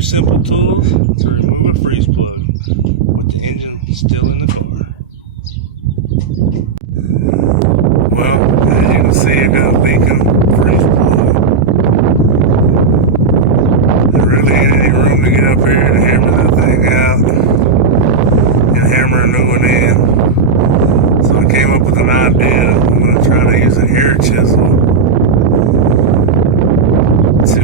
2 simple tools to remove a freeze plug with the engine still in the car. Well, as you can see, I got a leaking freeze plug. There really ain't any room to get up here to hammer that thing out and hammer a new one in. So I came up with an idea. I'm going to try to use an air chisel to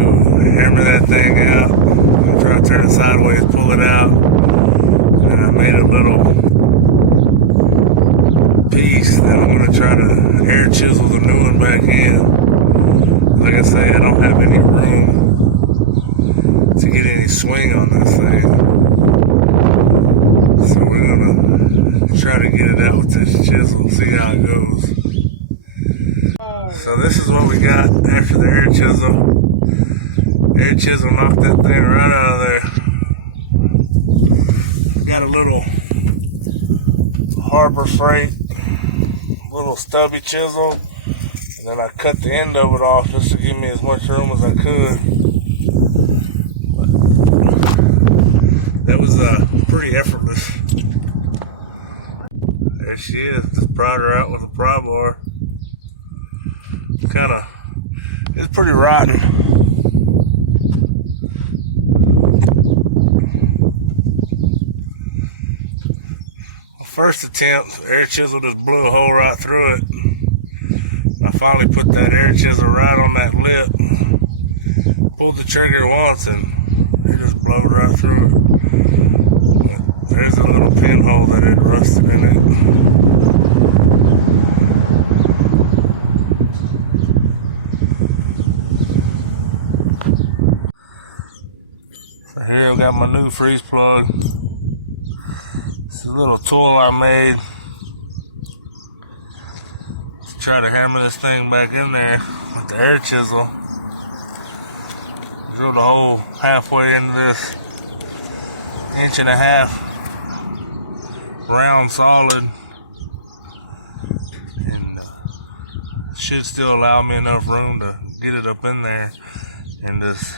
hammer that thing out. I'm going to try to turn it sideways, pull it out, and I made a little piece. Then I'm going to try to air chisel the new one back in. Like I say, I don't have any room to get any swing on this thing, so we're going to try to get it out with this chisel, see how it goes. So this is what we got after the air chisel. Air chisel knocked that thing right out of there. Got a little Harbor Freight, little stubby chisel, and then I cut the end of it off just to give me as much room as I could. But that was pretty effortless. There she is, just pried her out with a pry bar. It's pretty rotten. First attempt, air chisel just blew a hole right through it. I finally put that air chisel right on that lip, pulled the trigger once, and it just blowed right through it. There's a little pinhole that had rusted in it. So here I've got my new freeze plug. This is a little tool I made to try to hammer this thing back in there with the air chisel. Drilled a hole halfway into this 1.5 inch round solid, and should still allow me enough room to get it up in there and just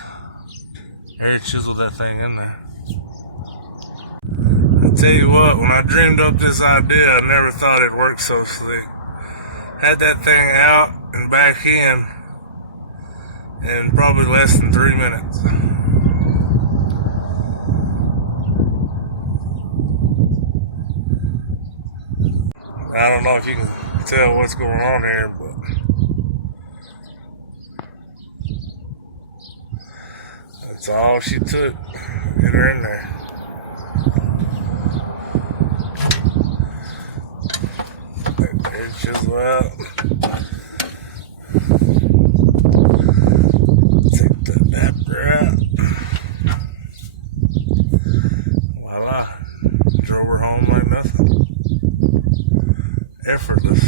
air chisel that thing in there. I tell you what, when I dreamed up this idea, I never thought it'd work so slick. Had that thing out and back in probably less than 3 minutes. I don't know if you can tell what's going on here, but that's all she took. Get her in there. Chisel out. Take the adapter out. Voila. Drove her home like nothing. Effortless.